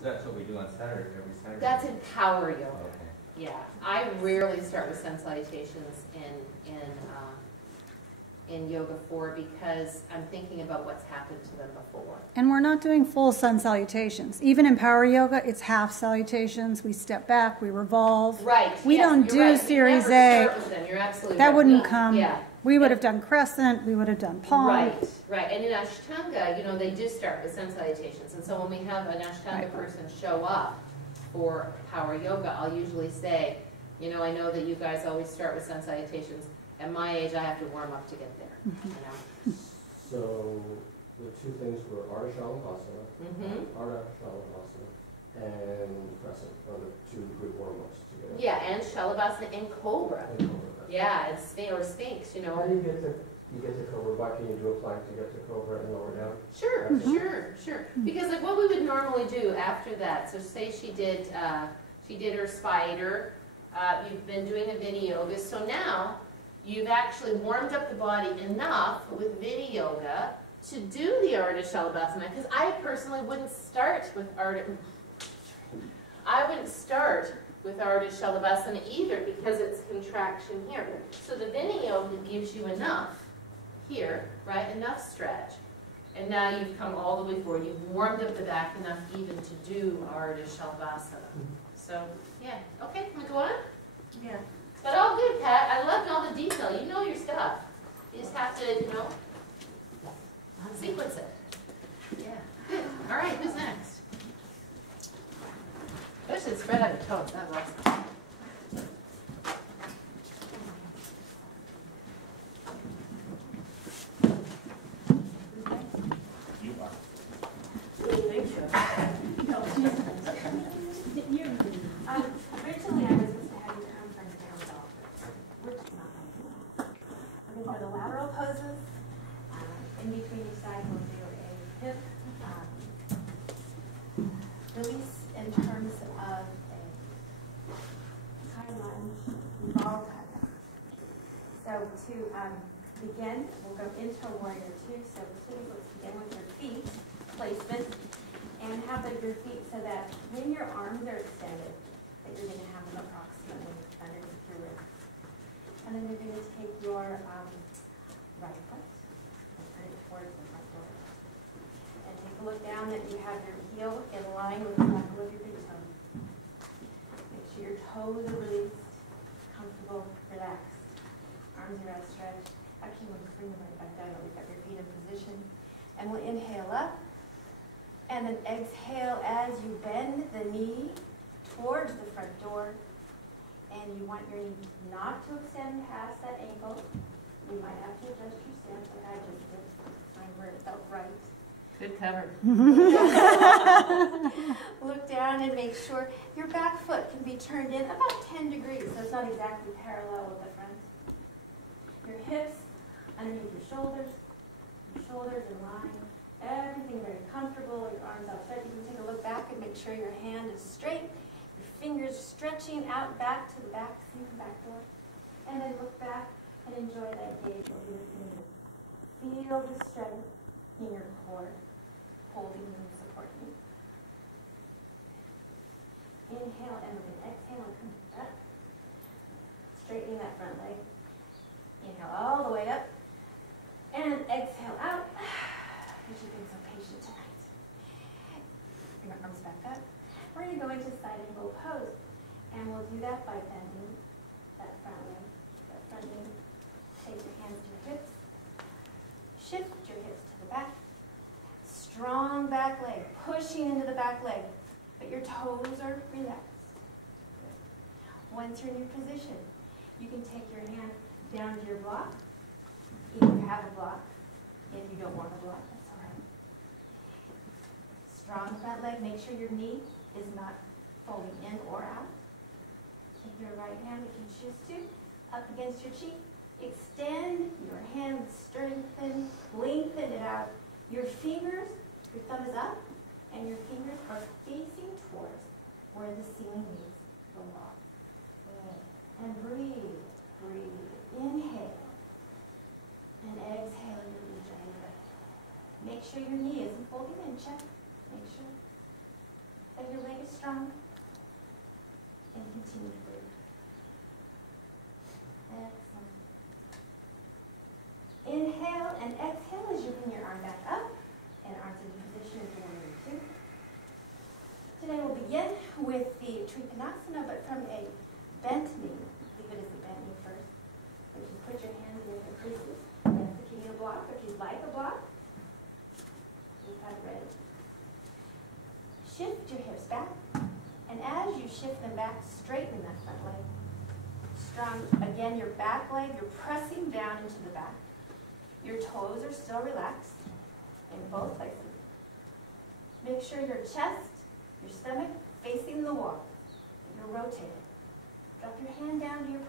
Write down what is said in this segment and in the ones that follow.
Is that what we do on Saturday, every Saturday? That's in power yoga. Okay. Yeah, I rarely start with sun salutations in yoga 4 because I'm thinking about what's happened to them before. And we're not doing full sun salutations. Even in power yoga, it's half salutations. We step back, we revolve. Right. We yes, don't you're do right. Series You never A. start with them. You're absolutely That right. wouldn't come. Yeah. We would have done crescent, we would have done palm. Right, right. And in Ashtanga, you know, they do start with sun salutations. And so when we have an Ashtanga person show up for power yoga, I'll usually say, you know, I know that you guys always start with sun salutations. At my age, I have to warm up to get there. You know? So the two things were Ardha Shalabhasana, Ardha Shalabhasana, and crescent are the two good warm-ups together. Yeah, and Shalabhasana and Cobra. And Cobra. Yeah, and Sphinx, you know. How do you get to Cobra? Why can you do a plank to get to Cobra and lower down? Sure, sure. Because like what we would normally do after that, so say she did her spider, you've been doing a Vinyasa yoga, so now you've actually warmed up the body enough with Vinyasa yoga to do the Ardha Shalabhasana, because I personally wouldn't start with Ardha Shalabhasana either, because it's contraction here. So the Vinyasa yoga gives you enough here, right, enough stretch. And now you've come all the way forward. You've warmed up the back enough even to do Ardha Shalabhasana. So, yeah. Okay, can we go on? Yeah. But all good, Pat. I loved all the detail. You know your stuff. You just have to, you know, sequence it. Yeah. Good. All right, who's next? I should spread out your toes. That was awesome. You are. Thank you. Originally, I was supposed to have you come from Sam's office. We're just not going to do that. We're going to do the lateral poses. In between each side, we'll do a hip release in terms of a high lunge, ball tuck. So to begin, we'll go into warrior 2. So please let's begin with your feet placement. And have your feet so that when your arms are extended, that you're going to have them approximately underneath your ribs. And then you're going to take your right foot and put it towards the front door. And take a look down that you have your heel in line with the knuckle of your big toe. Make sure your toes are released, comfortable, relaxed. Arms are outstretched. Actually, we'll just bring them right back down. We've got your feet in position. And we'll inhale up. And then exhale as you bend the knee towards the front door. And you want your knee not to extend past that ankle. You might have to adjust your stance like I just did. Find where it felt right. Good cover. Look down and make sure your back foot can be turned in about 10 degrees, so it's not exactly parallel with the front. Your hips underneath your shoulders in line. Everything very comfortable, your arms outstretched. You can take a look back and make sure your hand is straight, your fingers stretching out back to the back seam, back door. And then look back and enjoy that gaze over your fingers. Feel the strength in your core, holding you and supporting you. Inhale and then exhale and come back. Straightening that front leg. Inhale all the way up. And exhale out. Because you've been so patient tonight. Bring your arms back up. We're going to go into side angle pose. And we'll do that by bending that front leg. That front knee. Take your hands to your hips. Shift your hips to the back. Strong back leg. Pushing into the back leg. But your toes are relaxed. Good. Once you're in your position, you can take your hand down to your block. If you have a block. If you don't want a block, that's all right. Strong front leg. Make sure your knee is not folding in or out. Take your right hand, if you choose to, up against your cheek. Extend your hand, strengthen, lengthen it out. Your fingers, your thumb is up, and your fingers are facing towards where the ceiling is, the wall. And breathe, breathe. Inhale. And exhale your Ujjayi breath. Make sure your knee isn't folding in. Check. Make sure that your strong. And continue to breathe. Excellent. Inhale and exhale as you bring your arm back up and arms into position as warrior two. Today we'll begin with the Trikonasana, but from a bent knee. Leave it as a bent knee first. Which is put your hands in your creases. Yes, if you need a block, if you'd like a block, you've got it ready. Shift your hips back, and as you shift them back, straighten that front leg. Strong, again, your back leg, you're pressing down into the back. Your toes are still relaxed in both places. Make sure your chest, your stomach facing the wall. You're rotated. Drop your hand down to your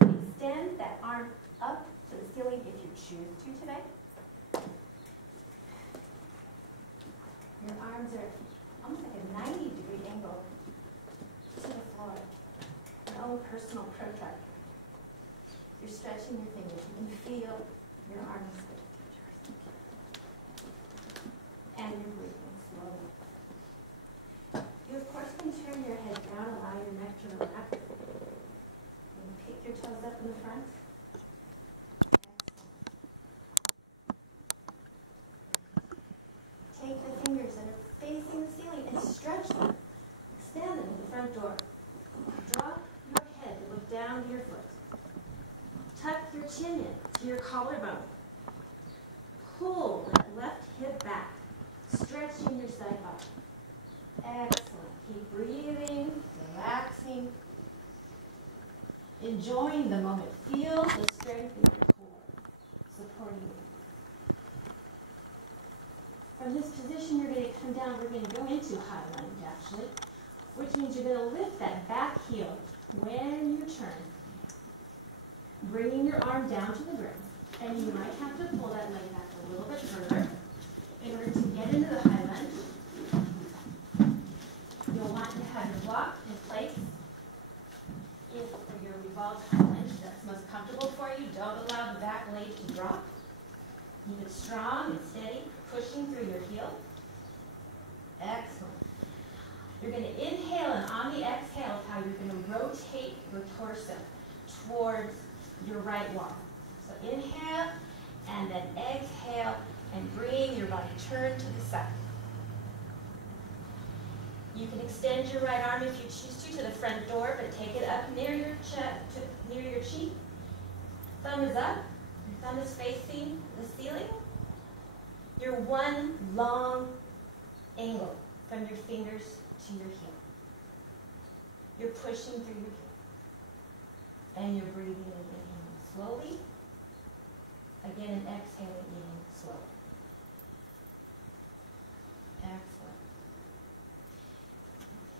extend that arm up to the ceiling if you choose to today. Your arms are almost like a 90-degree angle to the floor. Your own personal protractor. You're stretching your fingers. You can feel your arms. And you're breathing slowly. You, of course, can turn your head down, allow your neck to relax. And pick your toes up in the front. Excellent. Take the fingers that are facing the ceiling and stretch them. Extend them to the front door. Drop your head and look down to your foot. Tuck your chin in to your collarbone. Pull that left hip back. Stretching your side body. Excellent. Keep breathing, relaxing, enjoying the moment. Feel the strength in your core, supporting you. From this position, you're going to come down. We're going to go into high lunge, actually, which means you're going to lift that back heel when you turn, bringing your arm down to the ground. And you might have to pull that leg back a little bit further. In order to get into the high lunge, you'll want to have your block in place. If for your revolved high lunge, that's most comfortable for you. Don't allow the back leg to drop. Keep it strong and steady, pushing through your heel. Excellent. You're going to inhale, and on the exhale is how you're going to rotate your torso towards your right wall. So inhale, and then exhale, and bring your body turn to the side. You can extend your right arm if you choose to the front door, but take it up near your chest, near your cheek. Thumb is up. Your thumb is facing the ceiling. You're one long angle from your fingers to your heel. You're pushing through your heel. And you're breathing in, inhaling slowly. Again, and exhaling in slowly. Excellent.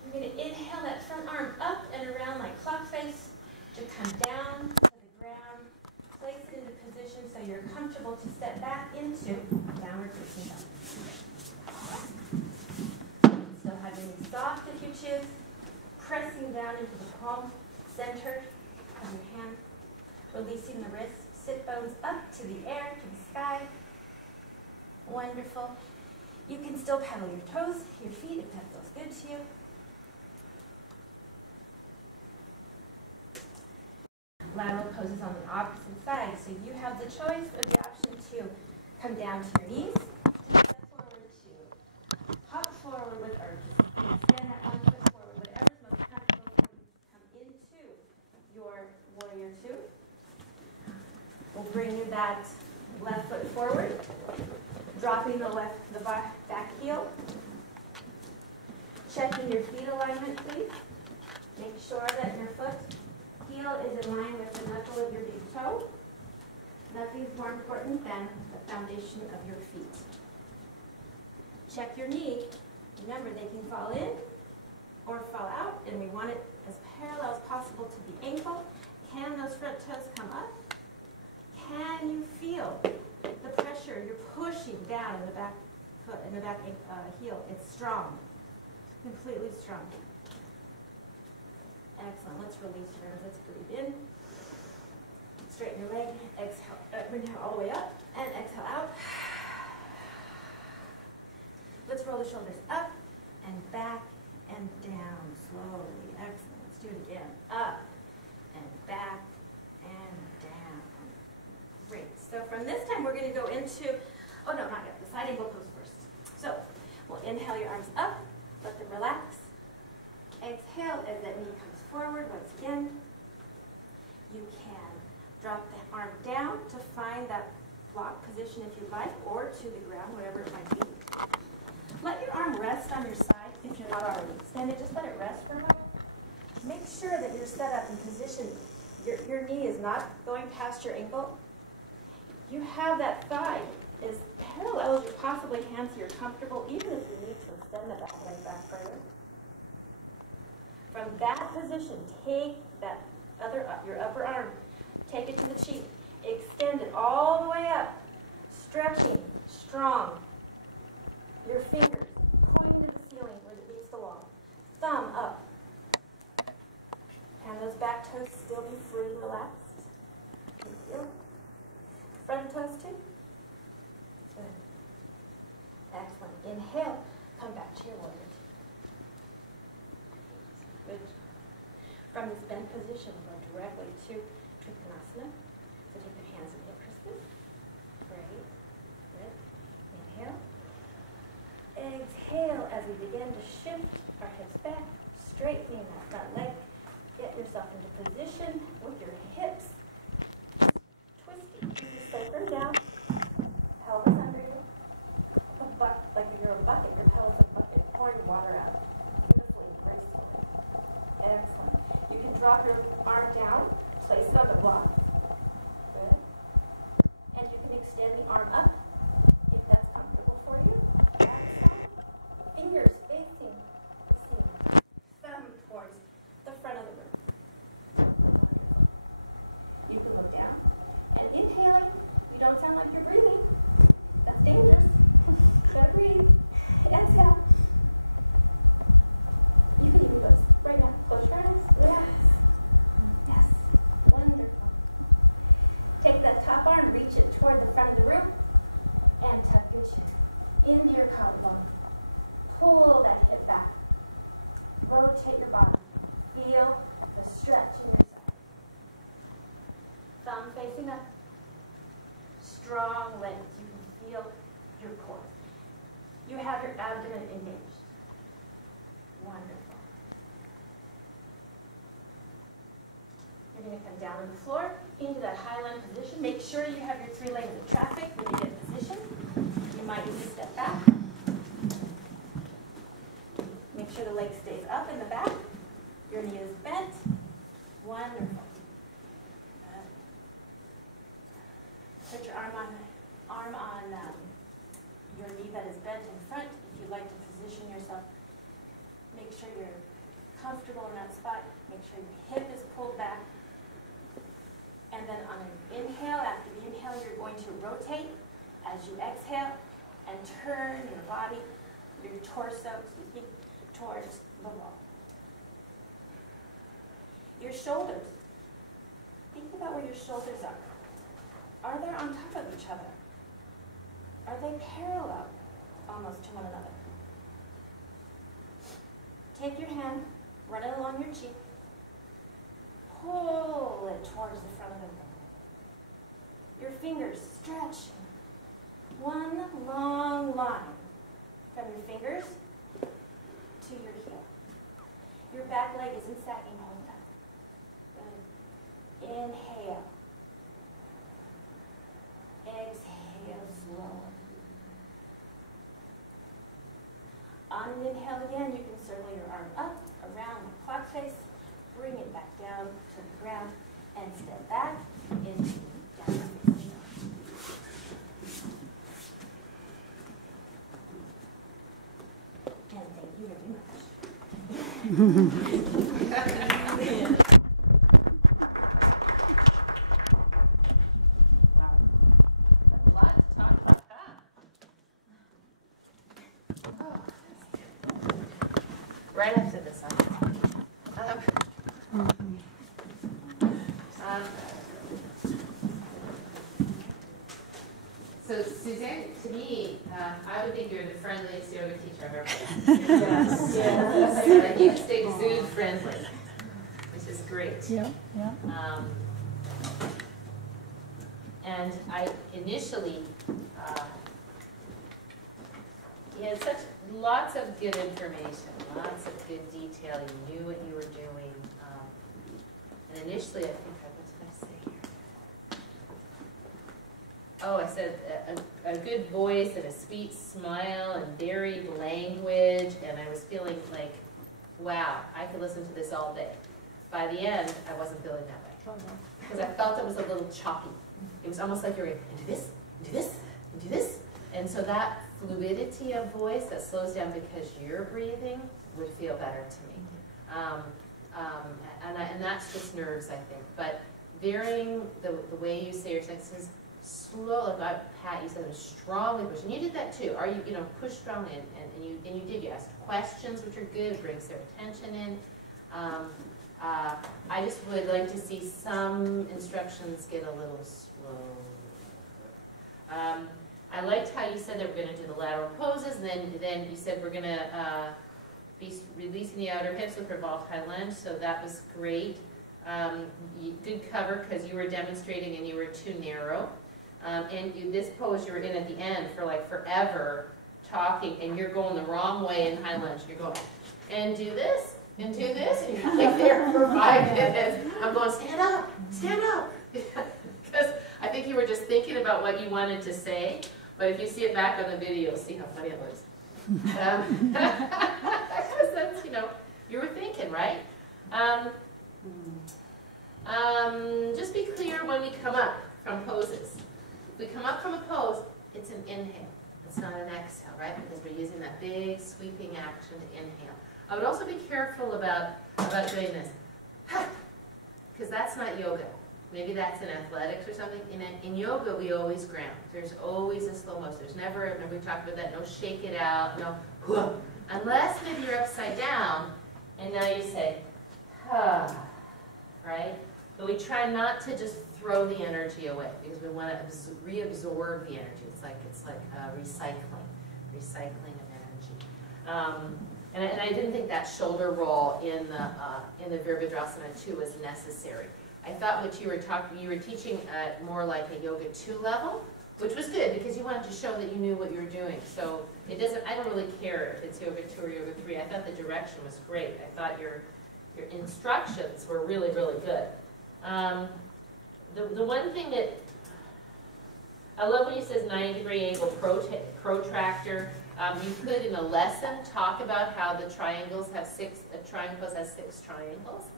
You're going to inhale that front arm up and around like clock face to come down to the ground. Place it into position so you're comfortable to step back into downward facing dog. Still have your knees soft if you choose. Pressing down into the palm center of your hand. Releasing the wrists. Sit bones up to the air, to the sky. Wonderful. You can still pedal your toes, your feet, if that feels good to you. Lateral poses on the opposite side, so you have the choice or the option to come down to your knees, to step forward, to hop forward with, or just extend that one foot forward, whatever's most comfortable for you to come into your warrior two. We'll bring you that left foot forward, dropping the back heel. Checking your feet alignment, please. Make sure that your foot heel is in line with the knuckle of your big toe. Nothing's more important than the foundation of your feet. Check your knee. Remember, they can fall in or fall out, and we want it as parallel as possible to the ankle. Can those front toes come up? Can you feel the pressure? You're pushing down in the back foot, in the back heel. It's strong, completely strong. Excellent. Let's release your arms. Let's breathe in. Straighten your leg. Exhale. Inhale all the way up and exhale out. Let's roll the shoulders up and back and down slowly. Excellent. Let's do it again. Up and back and down. Great. So from this time, we're going to go into, oh no, not yet, the side angle pose first. So we'll inhale your arms up, let them relax. Exhale as that knee comes forward once again. You can drop the arm down to find that block position if you'd like, or to the ground, whatever it might be. Let your arm rest on your side if you're not already extended. Just let it rest for a moment. Make sure that you're set up in position. Your knee is not going past your ankle. You have that thigh as parallel as you possibly can so you're comfortable, even if you need to extend the back leg back further. From that position, take that your upper arm, take it to the cheek, extend it all the way up, stretching, strong. Your fingers pointing to the ceiling where it meets the wall. Thumb up. And those back toes still be free, relaxed. Thank you. Front toes too. Good. Excellent. Inhale. Come back to your warrior. Good. From this bent position, go directly to Trikonasana. So take your hands and hip creases. Great. Good. Inhale. Exhale as we begin to shift our hips back, straightening that front leg. Get yourself into position with your hips twisting. Just center down, pelvis under you. Like you're a bucket, your pelvis is a bucket, pouring water out. Beautifully, gracefully. Excellent. You can drop your arm down, place it on the block. Good. And you can extend the arm up if that's comfortable for you. Fingers facing the ceiling. Thumb towards the front of the room. You can look down. And inhaling, you don't sound like you're breathing. That's dangerous. You gotta breathe. Exhale. You can even go to sleep right now. Close your eyes. Relax. Yes. Wonderful. Take that top arm, reach it toward the front of the room, and tuck your chin into your collarbone. Pull that hip back. Rotate your body. Feel the stretch in your side. Thumb facing up. Strong legs. You can feel your core. You have your abdomen engaged. Wonderful. You're going to come down on the floor into that high line position. Make sure you have your 3 lanes of traffic when you get positioned. You might need to step back. Make sure the leg stays up in the back. Your knee is bent. Wonderful. Put your arm on your knee that is bent in front. If you'd like to position yourself, make sure you're comfortable in that spot. Make sure your hip is pulled back. And then on an inhale, after the inhale, you're going to rotate as you exhale and turn your body, your torso, towards the wall. Your shoulders. Think about where your shoulders are. Are they on top of each other? Are they parallel almost to one another? Take your hand, run it along your cheek, pull it towards the front of the room. Your fingers stretching. One long line from your fingers to your heel. Your back leg isn't sagging whole time. Good. Inhale. Exhale slowly. On an inhale again, you can circle your arm up, around the clock face, bring it back down to the ground, and step back into downward facing dog. And thank you very much. Right after this, So Suzanne, to me, I would think you're the friendliest yoga teacher I've ever had. Yes. Yes. Like you just exude friendly, which is great. Yeah, yeah. And I initially, you had lots of good information, lots of good detail. You knew what you were doing. And initially, I think, what did I say here? Oh, I said a good voice and a sweet smile and varied language. And I was feeling like, wow, I could listen to this all day. By the end, I wasn't feeling that way. Because I felt it was a little choppy. It was almost like you were into this, into this, into this. And so that fluidity of voice that slows down because you're breathing would feel better to me. And that's just nerves, I think. But varying the way you say your sentences, slow, like Pat, you said it was strongly push. And you did that too. Are you, push strongly, and you did. You asked questions, which are good, it brings their attention in. I just would like to see some instructions get a little slow. I liked how you said that we're going to do the lateral poses, and then you said we're going to be releasing the outer hips with revolved high lunge, so that was great. Good cover because you were demonstrating and you were too narrow. This pose you were in at the end for like forever talking, and you're going the wrong way in high lunge. You're going, and do this, and do this, and you're like there for 5 minutes. I'm going, stand up, stand up. Because I think you were just thinking about what you wanted to say, but if you see it back on the video, you'll see how funny it looks. Because that's, you were thinking, right? Just be clear when we come up from poses. If we come up from a pose, it's an inhale. It's not an exhale, right? Because we're using that big sweeping action to inhale. I would also be careful about doing this. Because that's not yoga. Maybe that's in athletics or something. In yoga, we always ground. There's always a slow motion. There's never, and we talked about that, no shake it out, no, unless maybe you're upside down, and now you say, right? But we try not to just throw the energy away, because we want to reabsorb the energy. It's like recycling of energy. And I didn't think that shoulder roll in the Virabhadrasana 2 was necessary. I thought what you were teaching at more like a Yoga 2 level, which was good because you wanted to show that you knew what you were doing. So I don't really care if it's Yoga 2 or Yoga 3. I thought the direction was great. I thought your instructions were really, really good. The one thing that, I love when you says 90-degree angle protractor. You could, in a lesson, talk about how the triangles have a triangle has 6 triangles.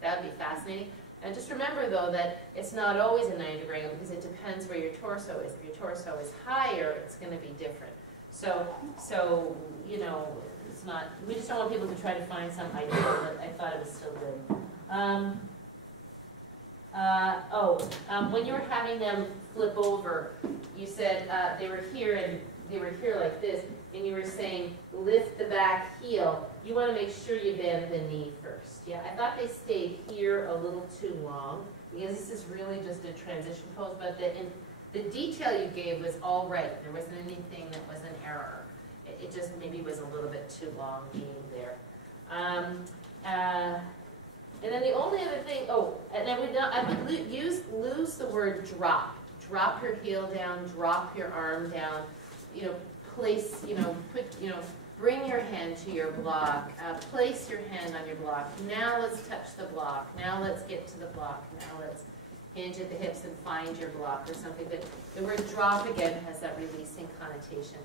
That would be fascinating. And just remember, though, that it's not always a 90-degree angle because it depends where your torso is. If your torso is higher, it's going to be different. So it's not, we just don't want people to try to find some ideal, but I thought it was still good. When you were having them flip over, you said they were here and they were here like this, and you were saying lift the back heel. You want to make sure you bend the knee first. Yeah, I thought they stayed here a little too long because this is really just a transition pose, but the detail you gave was all right. There wasn't anything that was an error. It just maybe was a little bit too long being there. And then the only other thing, and I would lose the word drop. Drop your heel down, drop your arm down, place, bring your hand to your block, place your hand on your block. Now let's touch the block. Now let's get to the block. Now let's hinge at the hips and find your block or something. But the word drop again has that releasing connotation.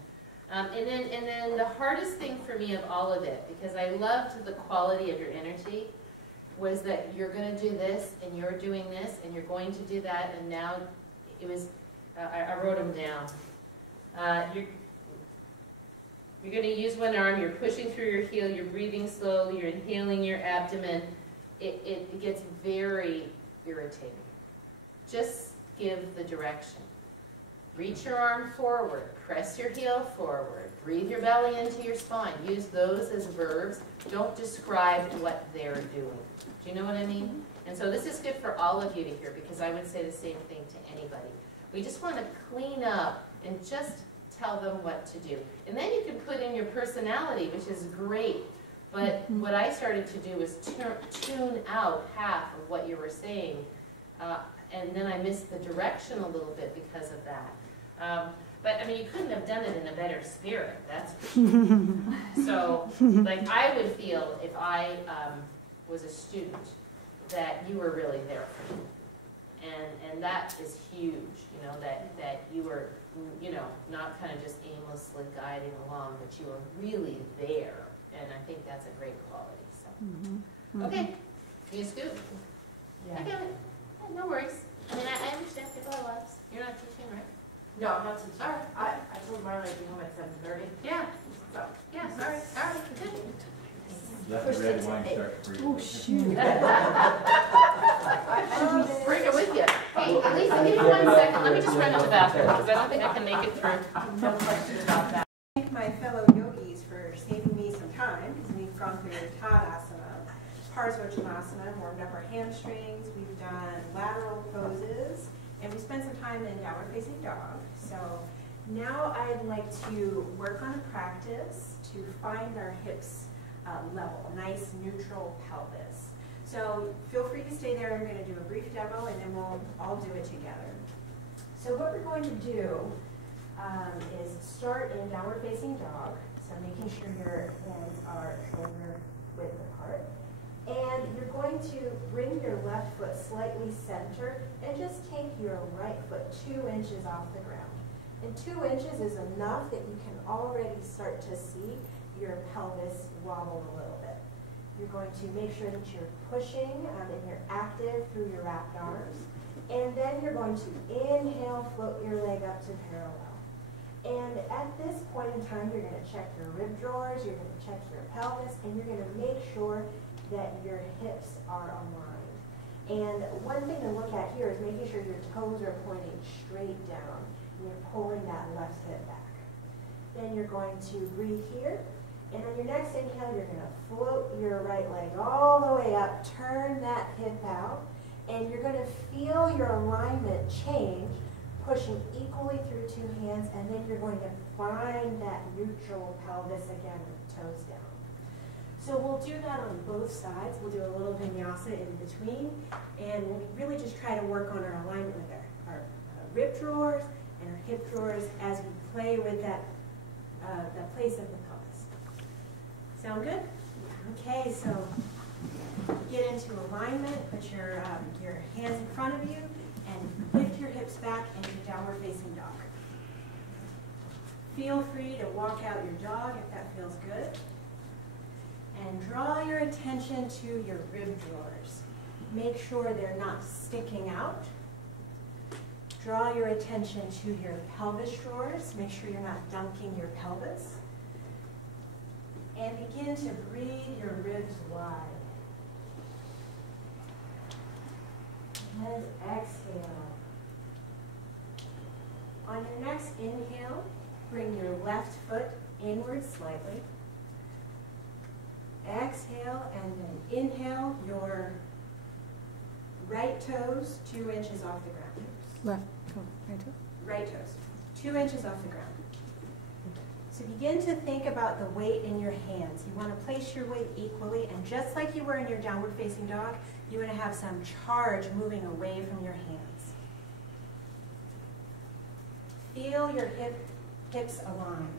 And then the hardest thing for me of all of it, because I loved the quality of your energy, was that you're going to do this and you're doing this and you're going to do that, and now it was, I wrote them down. You're going to use one arm, you're pushing through your heel, you're breathing slowly, you're inhaling your abdomen. It gets very irritating. Just give the direction. Reach your arm forward, press your heel forward, breathe your belly into your spine. Use those as verbs. Don't describe what they're doing. Do you know what I mean? And so this is good for all of you to hear, because I would say the same thing to anybody. We just want to clean up and just tell them what to do. And then you can put in your personality, which is great. But what I started to do was tune out half of what you were saying. And then I missed the direction a little bit because of that. But I mean, you couldn't have done it in a better spirit, that's for sure. So, like, I would feel if I was a student that you were really there for me. And that is huge, you know, that you were, you know, not kind of just aimlessly guiding along, but you were really there. And I think that's a great quality, so. Okay, you scoop. Yeah. I got it. Yeah, no worries. I mean, I understand people are lost. You're not teaching, right? No, I'm not teaching. All right. I told Marla I'd be home at 7:30. Yeah, So. yeah, sorry. All right, good. Let the red wine start to breathe. Oh, shoot. Bring it with you. Hey, Lisa, give me 1 second. Let me just run to the bathroom, because I don't think I can make it through. No question about that. Thank my fellow yogis for saving me some time, because we've gone through Tadasana, Parsvottanasana, warmed up our hamstrings, we've done lateral poses, and we spent some time in downward facing dog. So now I'd like to work on a practice to find our hips level, a nice neutral pelvis. So feel free to stay there. I'm going to do a brief demo, and then we'll all do it together. So what we're going to do is start in downward facing dog, so making sure your hands are shoulder width apart. And you're going to bring your left foot slightly center and just take your right foot 2 inches off the ground. And 2 inches is enough that you can already start to see your pelvis wobble a little bit. You're going to make sure that you're pushing and you're active through your wrapped arms. And then you're going to inhale, float your leg up to parallel. And at this point in time, you're going to check your rib drawers, you're going to check your pelvis, and you're going to make sure that your hips are aligned. And one thing to look at here is making sure your toes are pointing straight down, and you're pulling that left hip back. Then you're going to breathe here, and on your next inhale, you're going to float your right leg all the way up, turn that hip out, and you're going to feel your alignment change, pushing equally through 2 hands, and then you're going to find that neutral pelvis again with toes down. So we'll do that on both sides. We'll do a little vinyasa in between, and we'll really just try to work on our alignment with our rib drawers and our hip drawers as we play with that the place of the pelvis. Sound good? Okay, so get into alignment, put your hands in front of you, and lift your hips back into downward facing dog. Feel free to walk out your dog if that feels good. And draw your attention to your rib drawers. Make sure they're not sticking out. Draw your attention to your pelvis drawers. Make sure you're not dunking your pelvis. And begin to breathe your ribs wide. And exhale. On your next inhale, bring your left foot inward slightly. Exhale, and then inhale your right toes 2 inches off the ground. Left toe, right toe. Right toes, 2 inches off the ground. So begin to think about the weight in your hands. You want to place your weight equally, and just like you were in your downward facing dog, you want to have some charge moving away from your hands. Feel your hips aligned.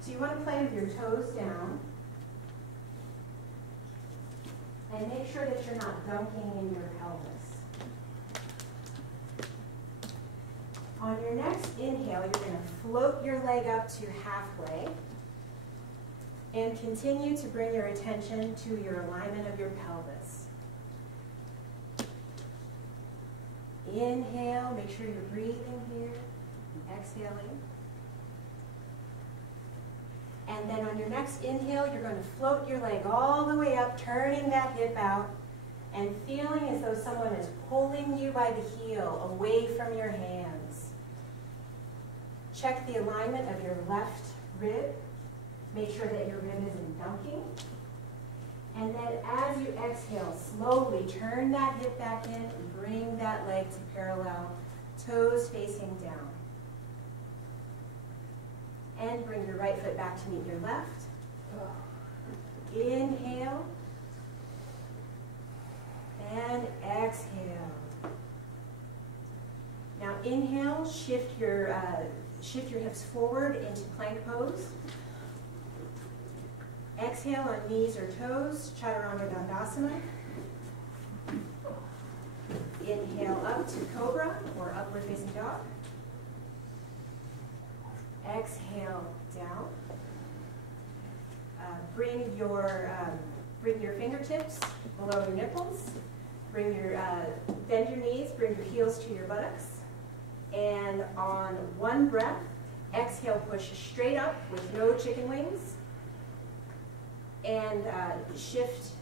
So you want to play with your toes down. And make sure that you're not dunking in your pelvis. On your next inhale, you're going to float your leg up to halfway and continue to bring your attention to your alignment of your pelvis. Inhale, make sure you're breathing here, and exhaling. And then on your next inhale, you're going to float your leg all the way up, turning that hip out, and feeling as though someone is pulling you by the heel away from your hands. Check the alignment of your left rib. Make sure that your rib isn't dunking. And then as you exhale, slowly turn that hip back in and bring that leg to parallel, toes facing down. And bring your right foot back to meet your left. Inhale. And exhale. Now inhale, shift your hips forward into plank pose. Exhale on knees or toes, Chaturanga Dandasana. Inhale up to Cobra or upward facing dog. Exhale down. Bring your fingertips below your nipples. Bend your knees, bring your heels to your buttocks. And on one breath, exhale, push straight up with no chicken wings. And shift,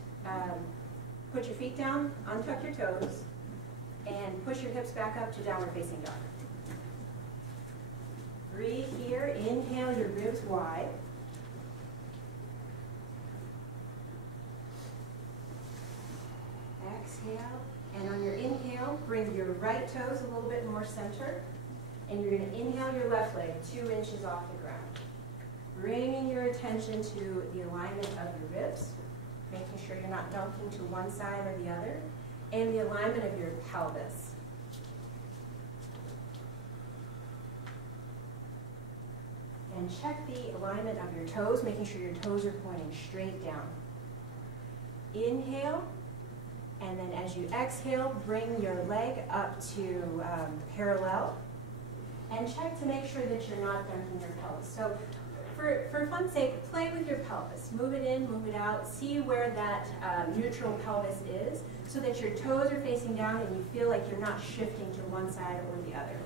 put your feet down, untuck your toes, and push your hips back up to downward facing dog. Breathe here, inhale your ribs wide. Exhale, and on your inhale, bring your right toes a little bit more center, and you're going to inhale your left leg 2 inches off the ground. Bringing your attention to the alignment of your ribs, making sure you're not dunking to one side or the other, and the alignment of your pelvis. And check the alignment of your toes, making sure your toes are pointing straight down. Inhale, and then as you exhale, bring your leg up to parallel, and check to make sure that you're not dunking your pelvis. So for fun's sake, play with your pelvis. Move it in, move it out. See where that neutral pelvis is so that your toes are facing down and you feel like you're not shifting to one side or the other.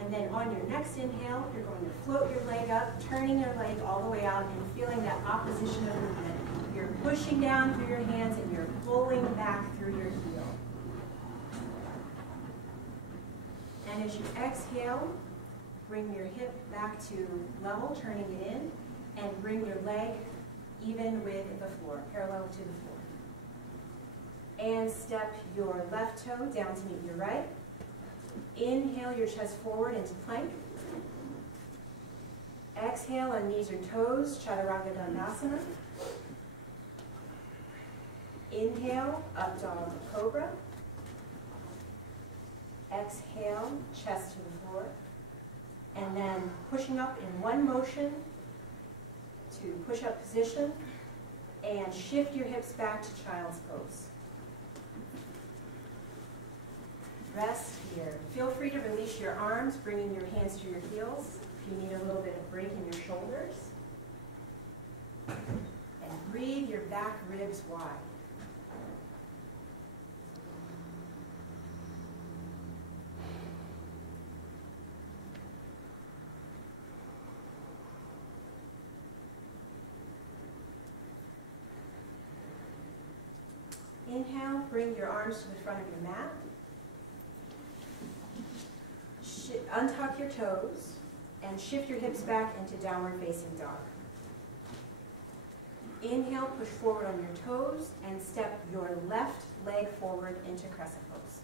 And then on your next inhale, you're going to float your leg up, turning your leg all the way out and feeling that opposition of movement. You're pushing down through your hands and you're pulling back through your heel. And as you exhale, bring your hip back to level, turning it in, and bring your leg even with the floor, parallel to the floor. And step your left toe down to meet your right. Inhale your chest forward into plank. Exhale on knees or toes, Chaturanga Dandasana. Inhale, up dog cobra. Exhale, chest to the floor. And then pushing up in one motion to push-up position, and shift your hips back to child's pose. Rest here. Feel free to release your arms, bringing your hands to your heels if you need a little bit of break in your shoulders. And breathe your back ribs wide. Inhale, bring your arms to the front of your mat. Untuck your toes and shift your hips back into downward facing dog. Inhale, push forward on your toes and step your left leg forward into crescent pose.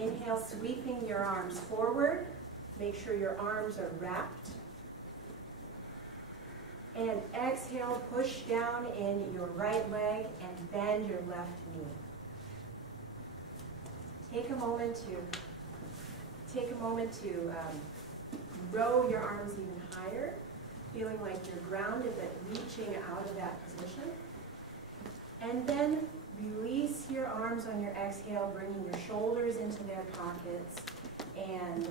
Inhale, sweeping your arms forward. Make sure your arms are wrapped. And exhale, push down in your right leg and bend your left knee. Take a moment to row your arms even higher, feeling like you're grounded but reaching out of that position. And then release your arms on your exhale, bringing your shoulders into their pockets and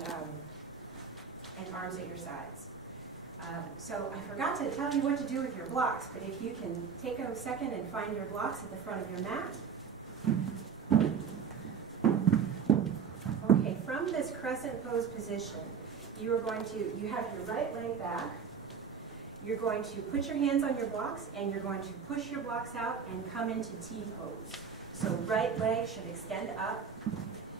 arms at your sides. So I forgot to tell you what to do with your blocks, but if you can take a second and find your blocks at the front of your mat. Okay, from this crescent pose position, you have your right leg back. You're going to put your hands on your blocks and you're going to push your blocks out and come into T pose. So right leg should extend up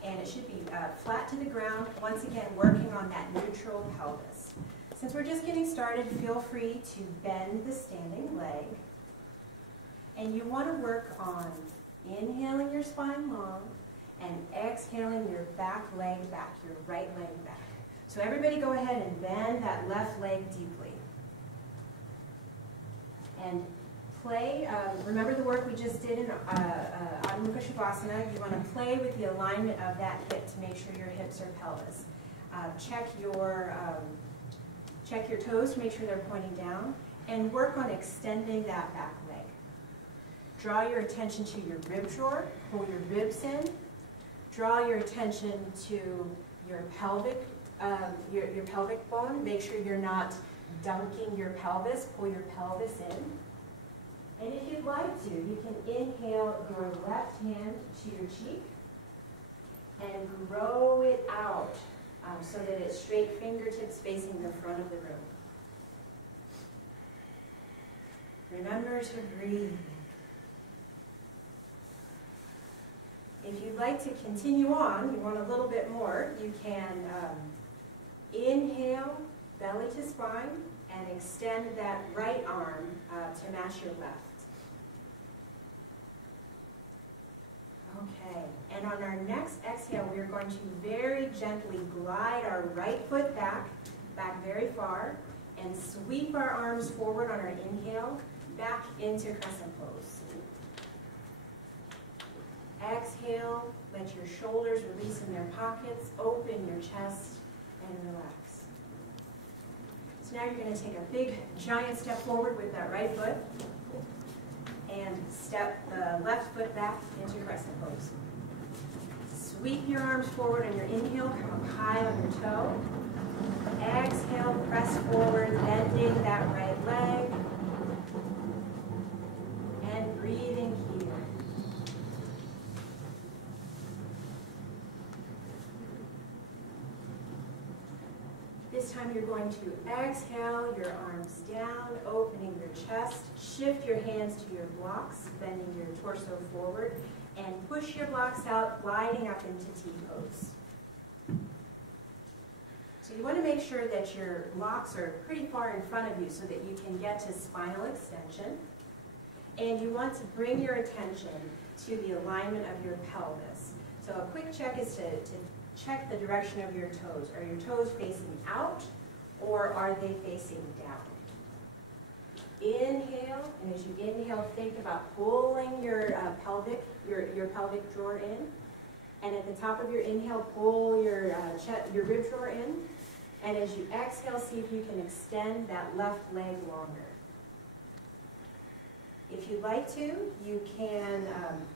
and it should be flat to the ground, once again working on that neutral pelvis. Since we're just getting started, feel free to bend the standing leg. And you want to work on inhaling your spine long and exhaling your back leg back, your right leg back. So everybody go ahead and bend that left leg deeply. And play, remember the work we just did in Adho Mukha Shavasana. You want to play with the alignment of that hip to make sure your hips are pelvis. Check your toes to make sure they're pointing down, and work on extending that back leg. Draw your attention to your rib drawer, pull your ribs in. Draw your attention to your pelvic, your pelvic bone. Make sure you're not dunking your pelvis. Pull your pelvis in. And if you'd like to, you can inhale your left hand to your cheek and grow it out so that it's straight fingertips facing the front of the room. Remember to breathe. If you'd like to continue on, you want a little bit more, you can inhale, belly to spine, and extend that right arm to match your left. Okay, and on our next exhale, we're going to very gently glide our right foot back very far, and sweep our arms forward on our inhale, back into crescent pose. Exhale, let your shoulders release in their pockets, open your chest, and relax. So now you're going to take a big, giant step forward with that right foot, and step the left foot back into crescent pose. Sweep your arms forward on your inhale, come up high on your toe. Exhale, press forward, bending that right leg, and breathing here. This time you're going to exhale, your arms down, opening your chest, shift your hands to your blocks, bending your torso forward, and push your blocks out, gliding up into T-pose. So you want to make sure that your blocks are pretty far in front of you so that you can get to spinal extension. And you want to bring your attention to the alignment of your pelvis. So a quick check is to check the direction of your toes. Are your toes facing out, or are they facing down? Inhale, and as you inhale, think about pulling your pelvic drawer in. And at the top of your inhale, pull your rib drawer in. And as you exhale, see if you can extend that left leg longer. If you'd like to, you can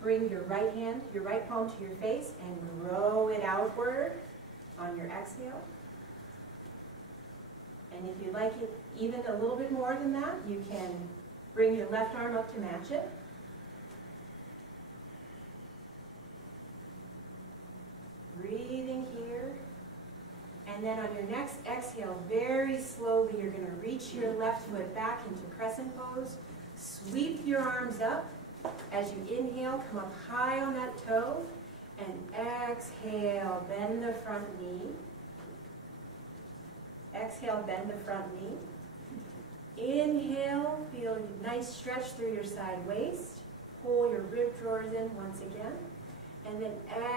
bring your right palm to your face and grow it outward on your exhale. And if you'd like it even a little bit more than that, you can bring your left arm up to match it. Breathing here. And then on your next exhale, very slowly, you're going to reach your left foot back into crescent pose. Sweep your arms up. As you inhale, come up high on that toe. And exhale, bend the front knee. Exhale, bend the front knee. Inhale, feel a nice stretch through your side waist. Pull your rib drawers in once again. And then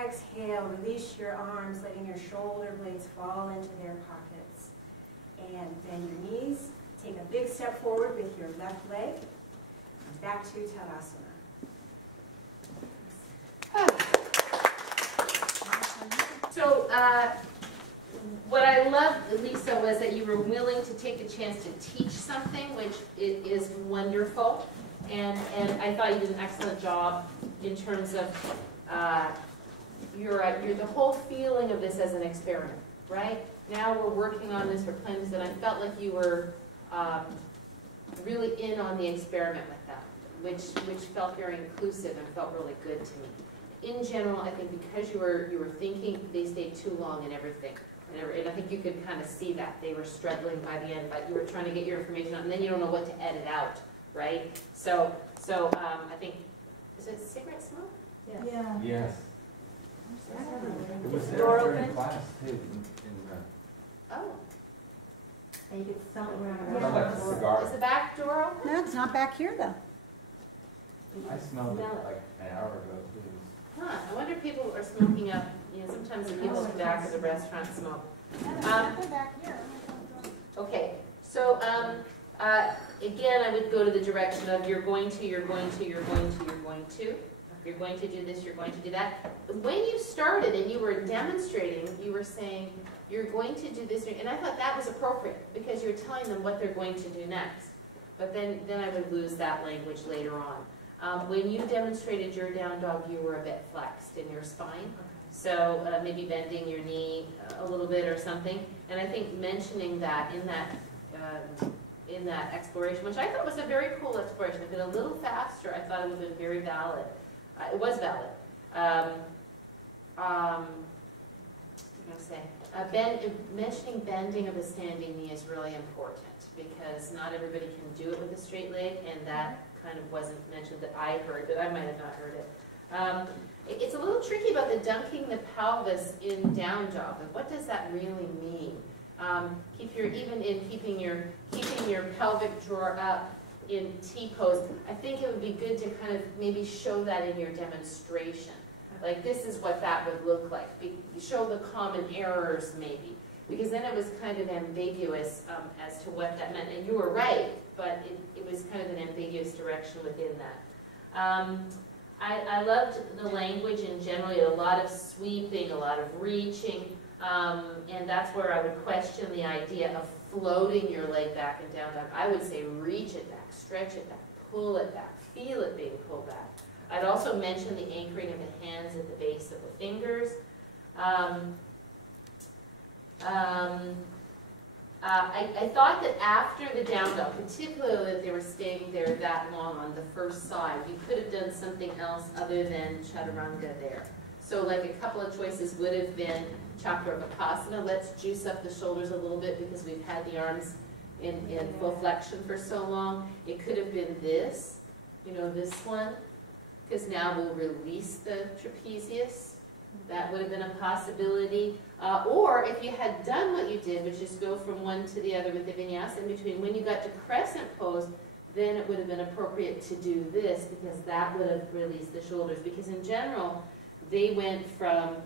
exhale, release your arms, letting your shoulder blades fall into their pockets. And bend your knees. Take a big step forward with your left leg. Back to Tadasana. So what I loved, Lisa, was that you were willing to take the chance to teach something, which is wonderful. And I thought you did an excellent job in terms of the whole feeling of this as an experiment, right? Now we're working on this for plans, and I felt like you were really in on the experiment with them, which felt very inclusive and felt really good to me. In general, I think because you were thinking, they stayed too long and everything. And I think you could kind of see that. They were struggling by the end, but you were trying to get your information out, and then you don't know what to edit out, right? So I think, is it cigarette smoke? Yes. Yeah. Yes. It was there Door during open? class too. Oh, And you could smell it It around. smelled like a cigar. is the back door open? No, it's not back here, though. I smelled it like an hour ago too. Huh, I wonder if people are smoking up, sometimes the people in the back of the restaurant smoke. Back here. Okay, so, again, I would go to the direction of you're going to, you're going to, you're going to, you're going to. You're going to do this, you're going to do that. When you started and you were demonstrating, you were saying, you're going to do this, and I thought that was appropriate because you're telling them what they're going to do next. But then I would lose that language later on. When you demonstrated your down dog, you were a bit flexed in your spine. So maybe bending your knee a little bit or something. And I think mentioning that in that exploration, which I thought was a very cool exploration. If it had been a little faster, I thought it would have been very valid. It was valid. What am I going to say? Mentioning bending of the standing knee is really important because not everybody can do it with a straight leg, and that kind of wasn't mentioned that I heard, but I might have not heard it. It's a little tricky about the dunking the pelvis in down dog. Like, what does that really mean? Keeping your pelvic drawer up in T-pose. I think it would be good to kind of maybe show that in your demonstration. Like, this is what that would look like. Show the common errors maybe, because then it was kind of ambiguous as to what that meant. And you were right, but it was kind of an ambiguous direction within that. I loved the language in general. You had a lot of sweeping, a lot of reaching, and that's where I would question the idea of floating your leg back and down dog. I would say reach it back, stretch it back, pull it back, feel it being pulled back. I'd also mention the anchoring of the hands at the base of the fingers. I thought that after the down dog, particularly that they were staying there that long on the first side, you could have done something else other than chaturanga there. So like a couple of choices would have been Chaturanga. Let's juice up the shoulders a little bit because we've had the arms in full flexion for so long. It could have been this, this one, because now we'll release the trapezius. That would have been a possibility. Or if you had done what you did, which is go from one to the other with the vinyasa in between, when you got to crescent pose, then it would have been appropriate to do this because that would have released the shoulders. Because in general, they went from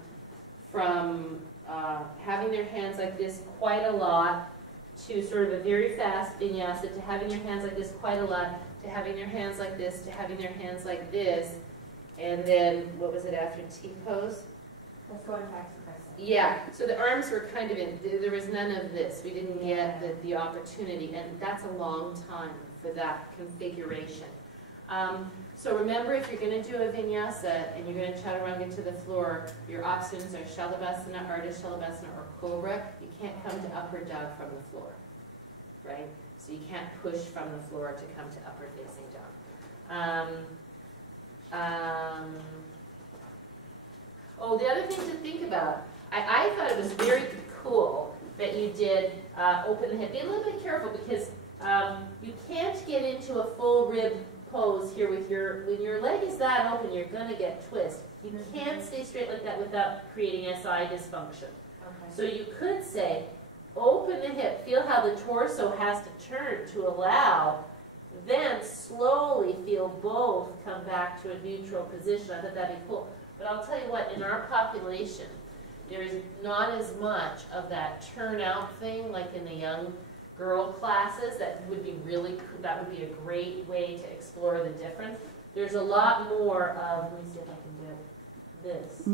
having their hands like this quite a lot to sort of a very fast vinyasa to having your hands like this quite a lot to having their hands like this to having their hands like this. And then, what was it after T-pose? Let's go back to crescent. Yeah, so the arms were kind of in, there was none of this. We didn't get the opportunity, and that's a long time for that configuration. So remember, if you're going to do a vinyasa and you're going to chaturanga to the floor, your options are Shalabhasana, Ardha Shalabhasana, or Cobra. You can't come to upper dog from the floor, right? So you can't push from the floor to come to upper facing dog. Oh, the other thing to think about, I thought it was very cool that you did open the hip. Be a little bit careful because you can't get into a full rib pose here with when your leg is that open, you're going to get twist. You can't stay straight like that without creating SI dysfunction. Okay. So you could say, open the hip, feel how the torso has to turn to allow, then slowly feel both come back to a neutral position. I thought that'd be cool. But I'll tell you what, in our population, there is not as much of that turnout thing like in the young girl classes. That would be a great way to explore the difference. There's a lot more of, let me see if I can do this,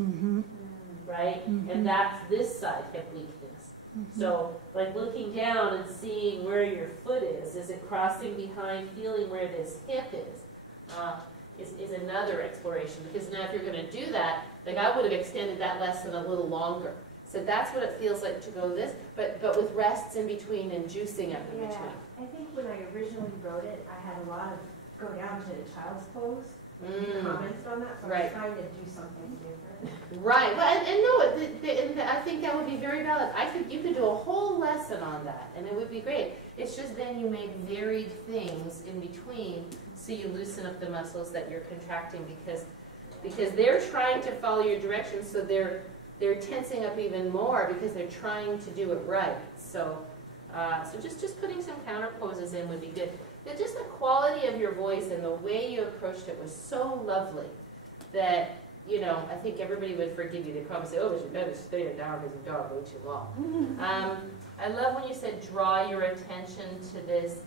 right? And that's this side hip weakness. So, like looking down and seeing where your foot is it crossing behind, feeling where this hip is another exploration. Because now if you're going to do that, like I would have extended that lesson a little longer. So that's what it feels like to go this, but with rests in between and juicing up in between. I think when I originally wrote it, I had a lot of go down to child's pose. Comments on that, so I'm trying to do something different. Right. Well, and no, I think that would be very valid. You could do a whole lesson on that, and it would be great. It's just then you make varied things in between, so you loosen up the muscles that you're contracting because they're trying to follow your direction, so they're tensing up even more because they're trying to do it right. So just putting some counter poses in would be good. Just the quality of your voice and the way you approached it was so lovely that you know, I think everybody would forgive you. They'd probably say, oh, but you better stay down because your dog way too long. I love when you said draw your attention to this.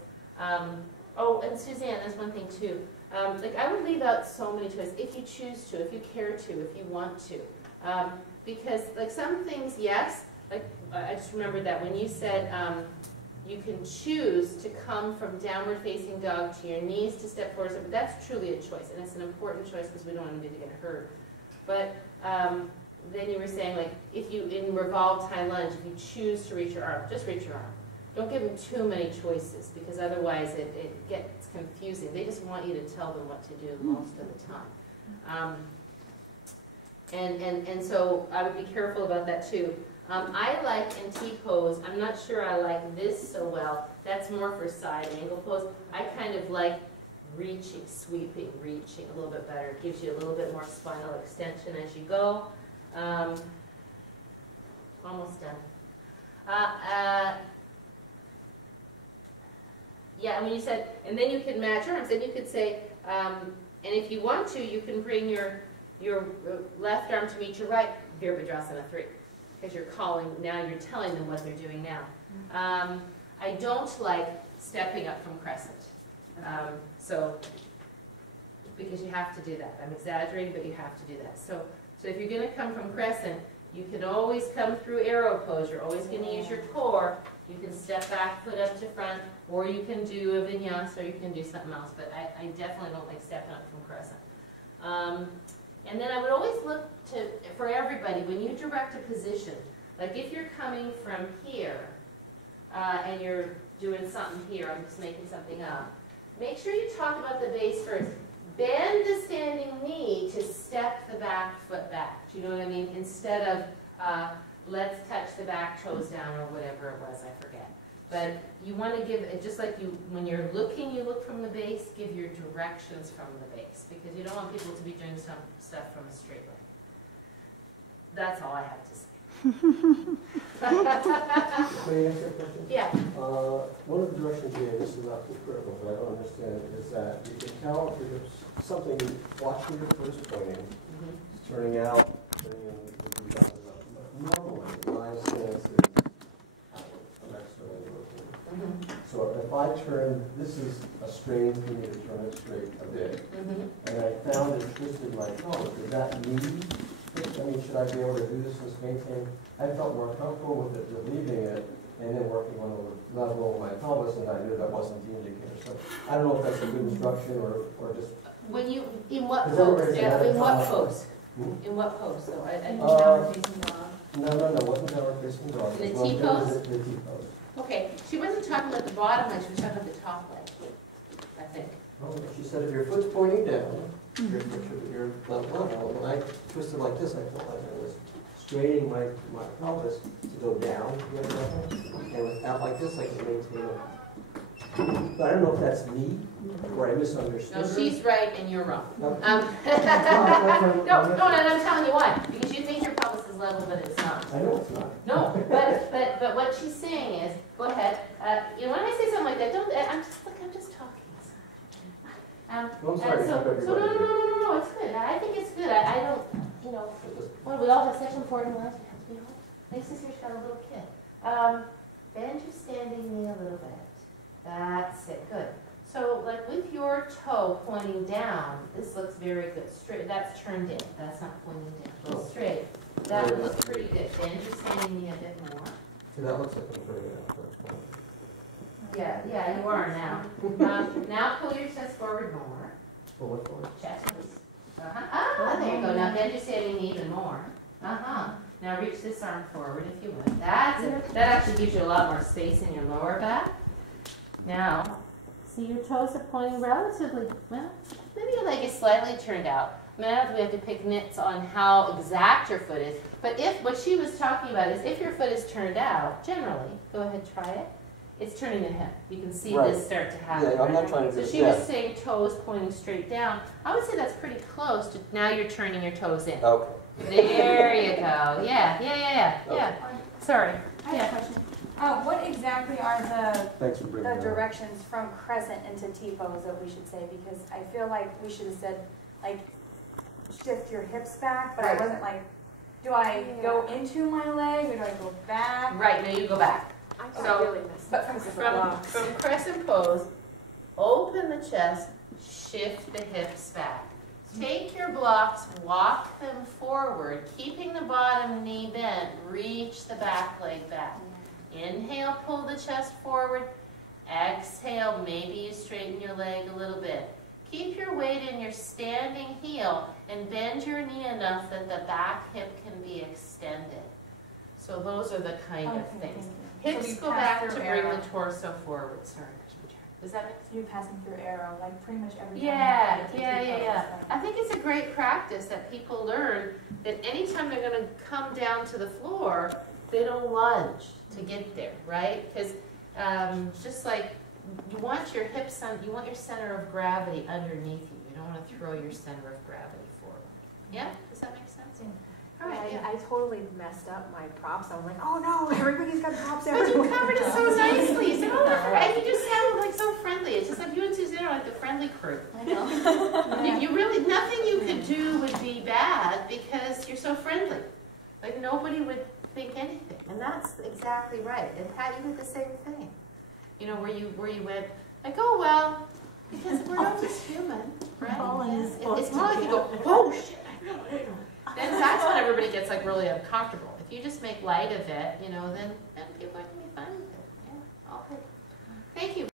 Oh, and Suzanne, there's one thing too. Like I would leave out so many choices if you choose to, if you care to, if you want to. Because like some things, yes, like I just remembered that when you said you can choose to come from downward facing dog to your knees to step forward, but that's truly a choice, and it's an important choice because we don't want anybody to get hurt. But then you were saying like if you, in revolved high lunge, if you choose to reach your arm, just reach your arm. Don't give them too many choices because otherwise it gets confusing. They just want you to tell them what to do most of the time. And so I would be careful about that too. I like in T-pose, I'm not sure I like this so well. That's more for side angle pose. I kind of like reaching, sweeping, reaching a little bit better. It gives you a little bit more spinal extension as you go. Almost done. Yeah, and when you said, and then you can match arms, then you could say, and if you want to, you can bring your left arm to meet your right, Virabhadrasana 3, because you're calling, now you're telling them what they're doing now. I don't like stepping up from crescent, because you have to do that. I'm exaggerating, but you have to do that. So if you're going to come from crescent, you can always come through arrow pose. You're always going to use your core. You can step back, foot up to front, or you can do a vinyasa, or you can do something else. But I definitely don't like stepping up from crescent. And then I would always look to, for everybody, when you direct a position, like if you're coming from here, and you're doing something here, I'm just making something up, make sure you talk about the base first. Bend the standing knee to step the back foot back. Do you know what I mean? Instead of let's touch the back toes down or whatever it was, I forget. But you want to give it, just like you, when you're looking, you look from the base, give your directions from the base, because you don't want people to be doing some stuff from a straight line. That's all I have to say. May I ask you a question? Yeah. One of the directions you gave, this is not too critical, but I don't understand, is that you can tell if there's something, watch where your foot is pointing, turning out, turning in, normally, my stance is outward, I'm externally rotating. So if I turn, this is a strain for me to turn it straight a bit, and I found it twisted my pelvis. Does that mean, I mean, should I be able to do this and maintain? I felt more comfortable with it, leaving it, and then working on the level of my pelvis, and I knew that wasn't the indicator. So I don't know if that's a good instruction or just. When you, in what pose? Yeah, in what pose? In what pose though? No, wasn't downward facing dog. In the T-pose? The T-pose. Okay, she wasn't talking about the bottom leg, she was talking about the top leg, I think. Oh, she said if your foot's pointing down, your foot should be your level. When I twisted like this, I felt like I was straining my pelvis to go down, and with that like this, I can maintain it. But I don't know if that's me or I misunderstood. No, her. She's right and you're wrong. No. No, and I'm telling you why. Because you think your pelvis is level, but it's not. I know it's not. No, but what she's saying is, go ahead. You know, when I say something like that, don't. I'm just talking. I'm sorry. No, it's good. I think it's good. I don't, you know. Well, we all have such important lives. We have to be home. Lisa's here. She's got a little kid. Bend your standing knee a little bit. That's it. Good. So, like with your toe pointing down, this looks very good. Straight. That's turned in. That's not pointing down. Just straight. That one looks pretty good. Bend your standing knee a bit more. See, that looks like I'm putting it out. Yeah, you are now. Now pull your chest forward more. Pull it forward. Chest release. There you go. Now bend your standing knee even more. Now reach this arm forward if you would. That's it. That actually gives you a lot more space in your lower back. Now, see your toes are pointing relatively, well, maybe your leg is slightly turned out. I mean, I don't think we have to pick nits on how exact your foot is, but if, what she was talking about is if your foot is turned out, generally, go ahead, try it, it's turning the hip. You can see this start to happen. Yeah, I'm not trying to do So she was saying toes pointing straight down. I would say that's pretty close to, now you're turning your toes in. Okay. There you go. Yeah. Sorry. I have a question. What exactly are Thanks for bringing the that up. directions from crescent into T-pose that we should say? Because I feel like we should have said, like, shift your hips back, but I Right. wasn't like, do I go into my leg or do I go back? Right, now you go back. I So- really missed But it. From crescent pose, open the chest, shift the hips back. Take your blocks, walk them forward, keeping the bottom knee bent, reach the back leg back. Inhale, pull the chest forward. Exhale, maybe you straighten your leg a little bit. Keep your weight in your standing heel and bend your knee enough that the back hip can be extended. So those are the kind of things. Hips So we go pass back through to bring arrow. the torso forward. Sorry, does that make sense? You're passing through arrow, like pretty much every time. Yeah, you yeah, do yeah, pose, yeah. like- I think it's a great practice that people learn that anytime they're gonna come down to the floor, they don't lunge to get there, right? Because just like you want your hips on, you want your center of gravity underneath you. You don't want to throw your center of gravity forward. Yeah, does that make sense? All right. I totally messed up my props. I'm like, oh no, everybody's got props But everywhere. you covered it so nicely. You said, oh, and you just sounded like so friendly. It's just like you and Suzanne are like the friendly crew. I know. You really, nothing you could do would be bad because you're so friendly. Like nobody would think anything. And that's exactly right. And Pat, you did the same thing. You know, where you went, like, oh, well, because we're all just human, right? It's more like you go, oh, shit, I know. Then that's when everybody gets like really uncomfortable. If you just make light of it, you know, then people are going to be fine with it. Yeah, all good. Thank you.